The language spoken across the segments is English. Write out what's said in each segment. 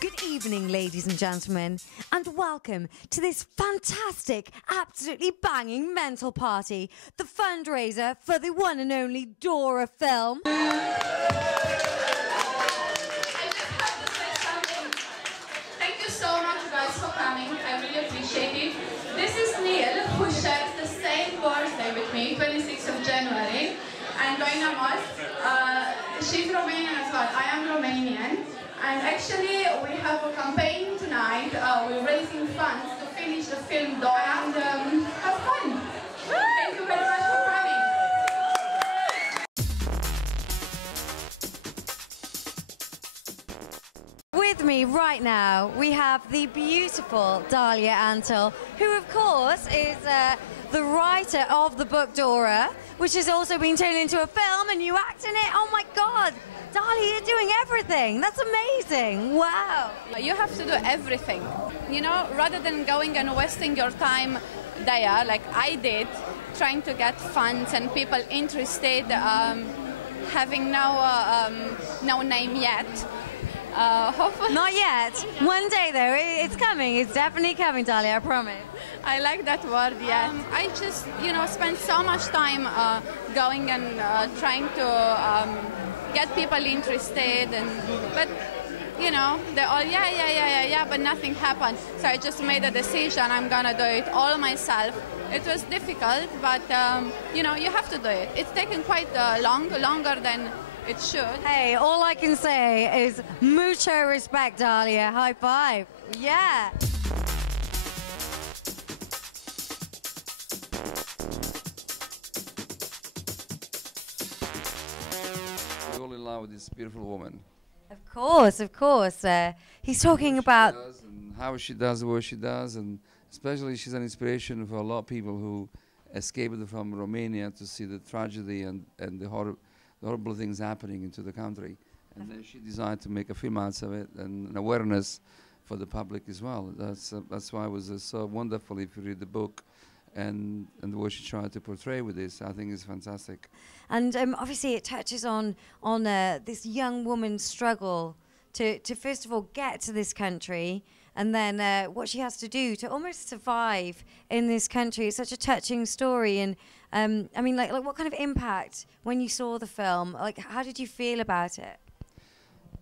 Good evening, ladies and gentlemen, and welcome to this fantastic, absolutely banging mental party, the fundraiser for the one and only Dora film. I just have to say something. Thank you so much, guys, for coming. I really appreciate it. This is Neil, who shares the same birthday with me, 26th of January, and Doina Most. She's Romanian as well. I am Romanian. And actually, we have a campaign tonight. We're raising funds to finish the film Dora and have fun. Thank you very much for coming. With me right now, we have the beautiful Dalia Antle, who of course is the writer of the book Dora, which has also been turned into a film, and you act in it. Oh my God! Dalia, you're doing everything. That's amazing. Wow. You have to do everything, you know, rather than going and wasting your time there, like I did, trying to get funds and people interested, having no name yet. Hopefully. Not yet. One day, though, it's coming. It's definitely coming, Dalia, I promise. I like that word, yeah. I just, you know, spend so much time going and trying to get people interested, but you know, they're all yeah, but nothing happened. So I just made a decision. I'm gonna do it all myself. It was difficult, but you know, you have to do it. It's taken quite longer than it should. Hey, all I can say is mucho respect, Dalia. High five. Yeah. We're all in love with this beautiful woman. Of course, of course. He's talking about And how she does what she does, and especially she's an inspiration for a lot of people who escaped from Romania to see the tragedy and the horrible things happening into the country. And then she decided to make a film out of it and an awareness for the public as well. That's why it was so wonderful if you read the book and what she tried to portray with this. I think is fantastic. And obviously it touches on this young woman's struggle to first of all get to this country, and then what she has to do to almost survive in this country. It's such a touching story. And I mean, like what kind of impact when you saw the film? Like, how did you feel about it?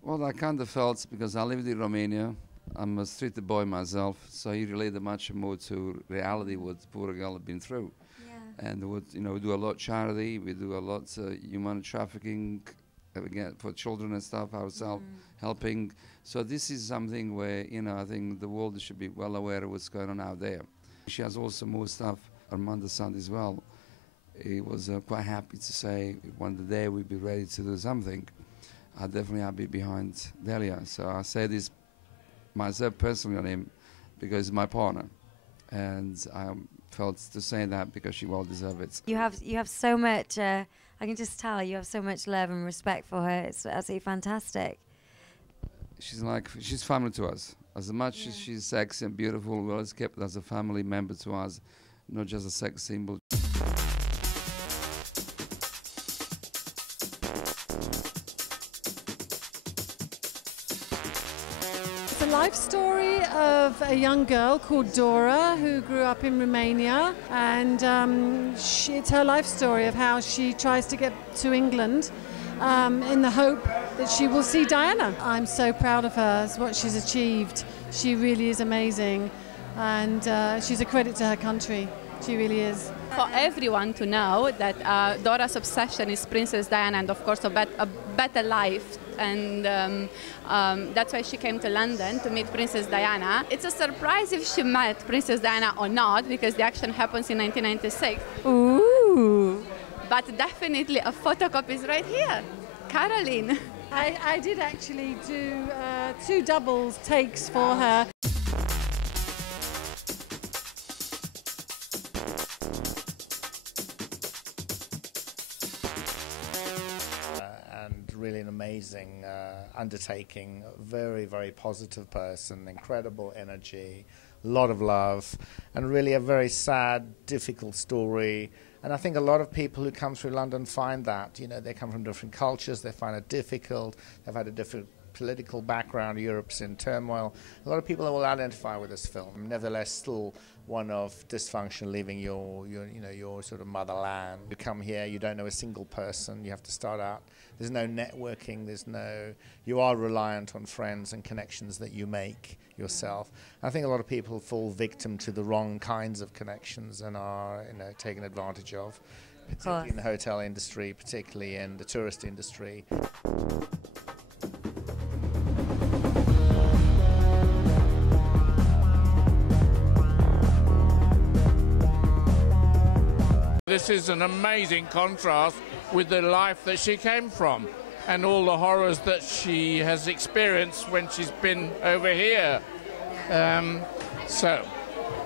Well, I kind of felt, because I lived in Romania, I'm a street boy myself, so he related much more to reality what the poor girl had been through. Yeah. And what, you know, we do a lot of charity, we do a lot human trafficking, again, for children and stuff ourselves, helping. So this is something where, you know, I think the world should be well aware of what's going on out there. She has also more stuff, Armando's son as well. He was quite happy to say one day we'd be ready to do something. I'll be behind Dalia. So I say this myself personally on him because he's my partner, and I felt to say that because she well deserves it. You have so much. I can just tell you have so much love and respect for her. It's absolutely fantastic. She's family to us. As much as she's sexy and beautiful, we always kept her as a family member to us, not just a sex symbol. It's a life story of a young girl called Dora who grew up in Romania, and it's her life story of how she tries to get to England in the hope that she will see Diana. I'm so proud of her, what she's achieved. She really is amazing, and she's a credit to her country. She really is. For everyone to know that Dora's obsession is Princess Diana, and of course a better life, and that's why she came to London to meet Princess Diana. It's a surprise if she met Princess Diana or not, because the action happens in 1996. Ooh! But definitely a photocopy is right here. Caroline. I did actually do 2 doubles takes for her. Really an amazing undertaking, very, very positive person, incredible energy, a lot of love, and really a very sad, difficult story. And I think a lot of people who come through London find that, you know, they come from different cultures, they find it difficult, they've had a different political background. Europe's in turmoil. A lot of people will identify with this film. Nevertheless, still one of dysfunction, leaving your sort of motherland. You come here, you don't know a single person. You have to start out. There's no networking. You are reliant on friends and connections that you make yourself. I think a lot of people fall victim to the wrong kinds of connections and are taken advantage of, particularly in the hotel industry, particularly in the tourist industry. This is an amazing contrast with the life that she came from and all the horrors that she has experienced when she's been over here. So,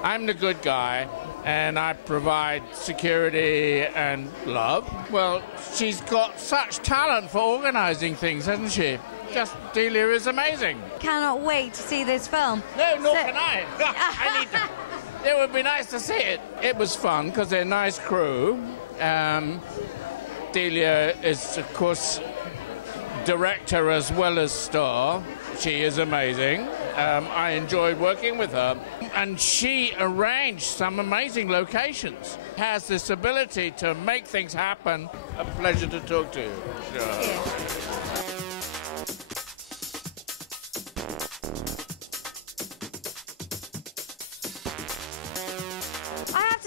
I'm the good guy and I provide security and love. Well, she's got such talent for organising things, hasn't she? Just Delia is amazing. Cannot wait to see this film. No, nor can I. I need to. It would be nice to see it. It was fun because they're a nice crew. Delia is, of course, director as well as star. She is amazing. I enjoyed working with her. And she arranged some amazing locations. Has this ability to make things happen. A pleasure to talk to you. Sure.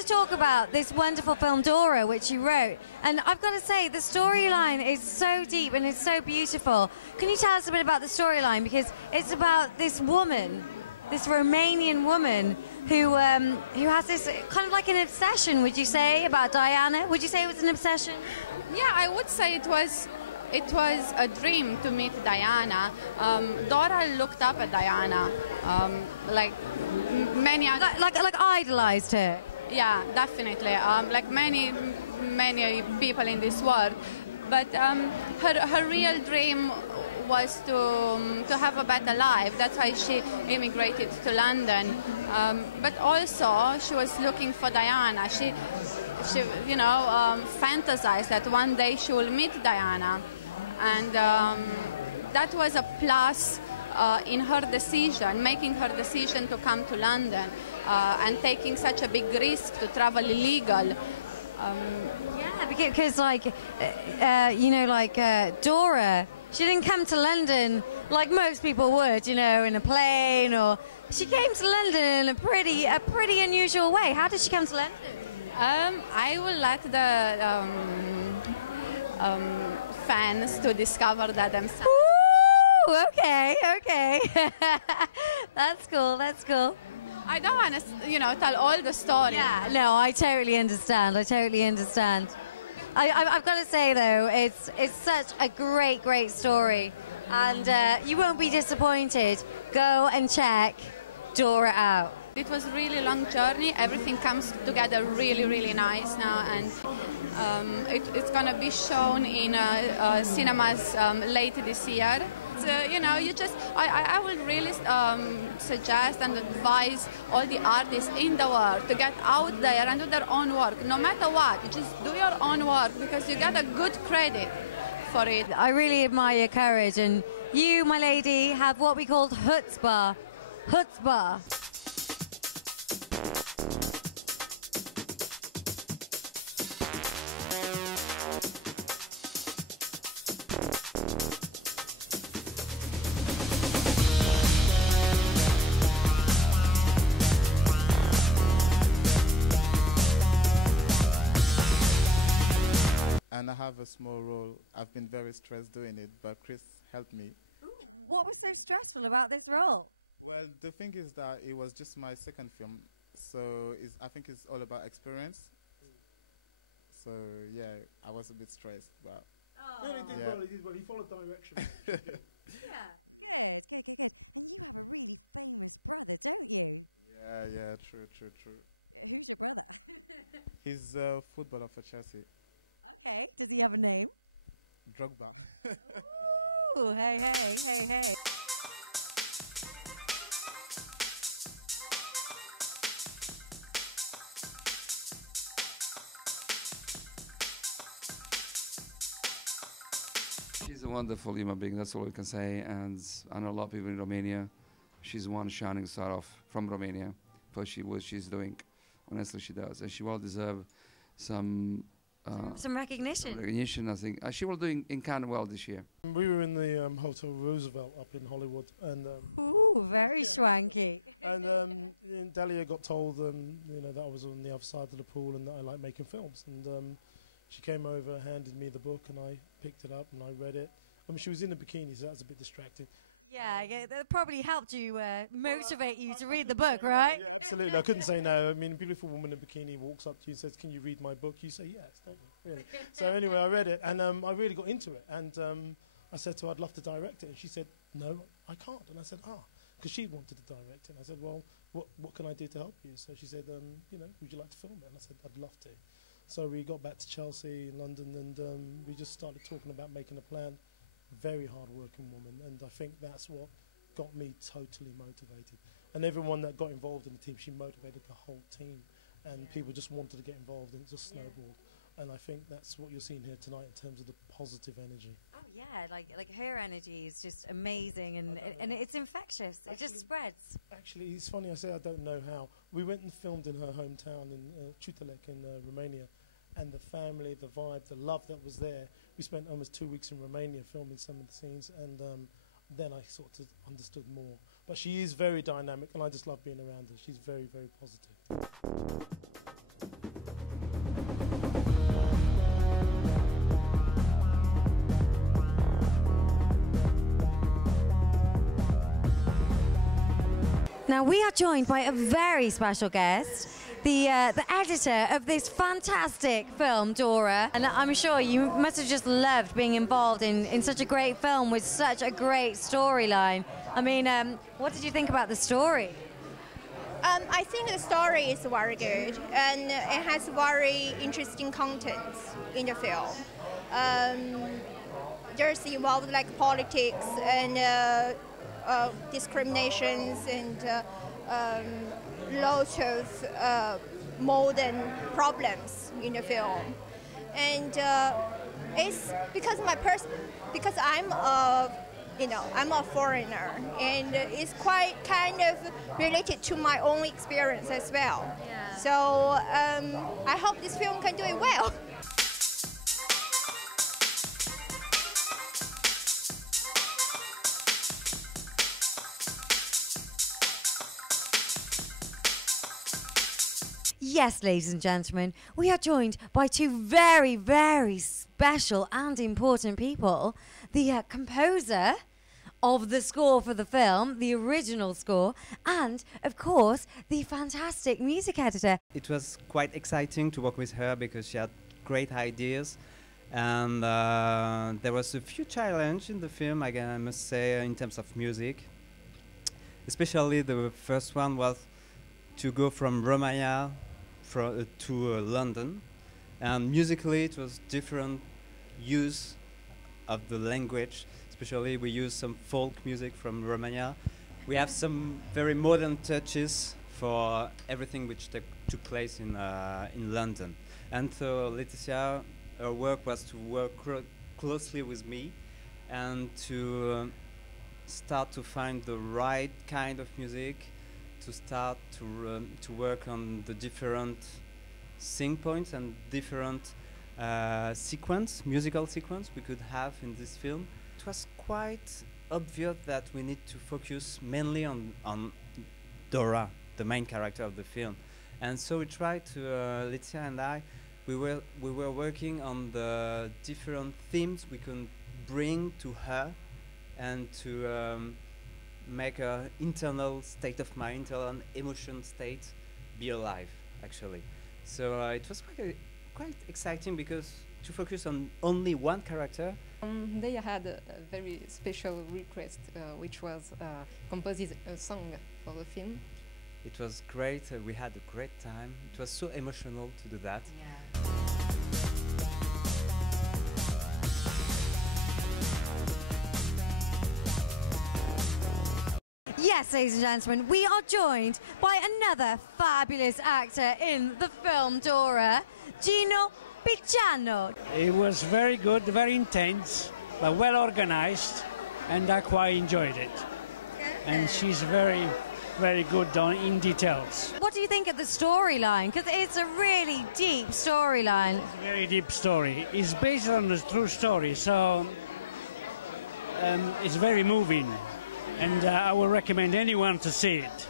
Talk about this wonderful film Dora, which you wrote, and I've got to say the storyline is so deep and it's so beautiful. Can you tell us a bit about the storyline, because it's about this woman, this Romanian woman who has this kind of like an obsession, would you say, about Diana? Would you say it was an obsession? Yeah, I would say it was a dream to meet Diana. Dora looked up at Diana, like many other... Like idolized her. Yeah, definitely. Like many people in this world, but her real dream was to have a better life. That's why she immigrated to London. But also, she was looking for Diana. She fantasized that one day she will meet Diana, and that was a plus in her decision, making her decision to come to London. And taking such a big risk to travel illegal. Yeah, because Dora, she didn't come to London like most people would, in a plane, or she came to London in a pretty unusual way. How did she come to London? I will let the fans to discover that themselves. Ooh, okay. That's cool. I don't want to, tell all the story. Yeah, no, I totally understand. I've got to say, though, it's such a great story. And you won't be disappointed. Go and check Dora out. It was a really long journey. Everything comes together really nice now. And it's going to be shown in cinemas later this year. I would really suggest and advise all the artists in the world to get out there and do their own work. No matter what, just do your own work, because you get a good credit for it. I really admire your courage, and you, my lady, have what we call chutzpah. And I have a small role. I've been very stressed doing it, but Chris helped me. Ooh, what was so stressful about this role? Well, the thing is that it was just my second film, so I think it's all about experience. So yeah, I was a bit stressed, but he did well. He followed direction. Yeah, it's good. You have a really famous brother, don't you? Yeah, true. Who's your brother? He's a footballer for Chelsea. Okay, does he have a name? Drogba. Ooh, hey. She's a wonderful human being, that's all I can say. And I know a lot of people in Romania. She's one shining star from Romania for what she's doing. Honestly, she does. And she will deserve some recognition. Some recognition, I think. She will do in Cannes well this year. We were in the Hotel Roosevelt up in Hollywood, and ooh, very swanky. And Delia got told, you know, that I was on the other side of the pool and that I like making films. And she came over, handed me the book, and I picked it up and I read it. I mean, she was in a bikini, so that was a bit distracting. Yeah, that probably helped you motivate you to read the book, right? Yeah, absolutely. I couldn't say no. I mean, a beautiful woman in a bikini walks up to you and says, "Can you read my book?" You say yes, don't you? Really. So anyway, I read it, and I really got into it. And I said to her, "I'd love to direct it," and she said, "No, I can't." And I said, because she wanted to direct it. And I said, "Well, what can I do to help you?" So she said, "You know, would you like to film it?" And I said, "I'd love to." So we got back to Chelsea in London, and we just started talking about making a plan. Very hard-working woman, and I think that's what got me totally motivated. And everyone that got involved in the team, she motivated the whole team, and people just wanted to get involved, and it just snowballed. And I think that's what you're seeing here tonight in terms of the positive energy. Oh yeah, like her energy is just amazing, and it's infectious. Actually, it just spreads. Actually, it's funny I say I don't know how. We went and filmed in her hometown in Cutelec in Romania. And the family, the vibe, the love that was there. We spent almost 2 weeks in Romania filming some of the scenes, and then I sort of understood more. But she is very dynamic, and I just love being around her. She's very, very positive. Now we are joined by a very special guest. The editor of this fantastic film, Dora, and I'm sure you must have just loved being involved in such a great film with such a great storyline. I mean, what did you think about the story? I think the story is very good, and it has very interesting contents in the film. There's involved like politics and discriminations and lots of modern problems in the film, and it's because I'm a foreigner, and it's quite kind of related to my own experience as well. Yeah. So I hope this film can do it well. Yes, ladies and gentlemen, we are joined by two very, very special and important people. The composer of the score for the film, the original score, and, of course, the fantastic music editor. It was quite exciting to work with her because she had great ideas. And there was a few challenges in the film, I must say, in terms of music. Especially the first one was to go from Romania to London, and musically it was different use of the language. Especially we use some folk music from Romania. We have some very modern touches for everything which took place in London. And so Laetitia, her work was to work closely with me and to start to find the right kind of music, to start to work on the different sync points and different musical sequence we could have in this film. It was quite obvious that we need to focus mainly on Dora, the main character of the film. And so we tried to, Laetitia and I, we were working on the different themes we could bring to her and to make her internal state of mind, internal emotion state be alive, actually. So it was quite exciting because to focus on only one character. They had a very special request, which was composing a song for the film. It was great. We had a great time. It was so emotional to do that. Yeah. Yes, ladies and gentlemen, we are joined by another fabulous actor in the film Dora, Gino Picciano. It was very good, very intense. but well organized, and I quite enjoyed it. And she's very, very good in details. What do you think of the storyline? Because it's a really deep storyline. It's a very deep story. It's based on a true story, so it's very moving, and I would recommend anyone to see it.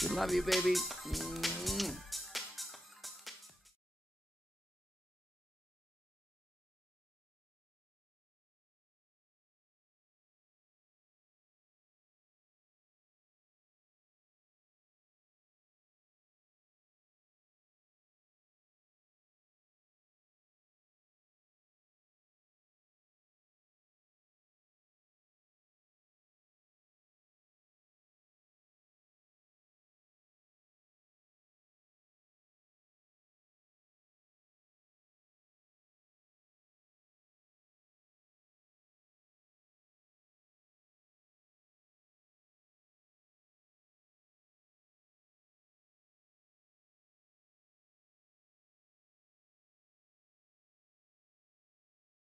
We love you, baby.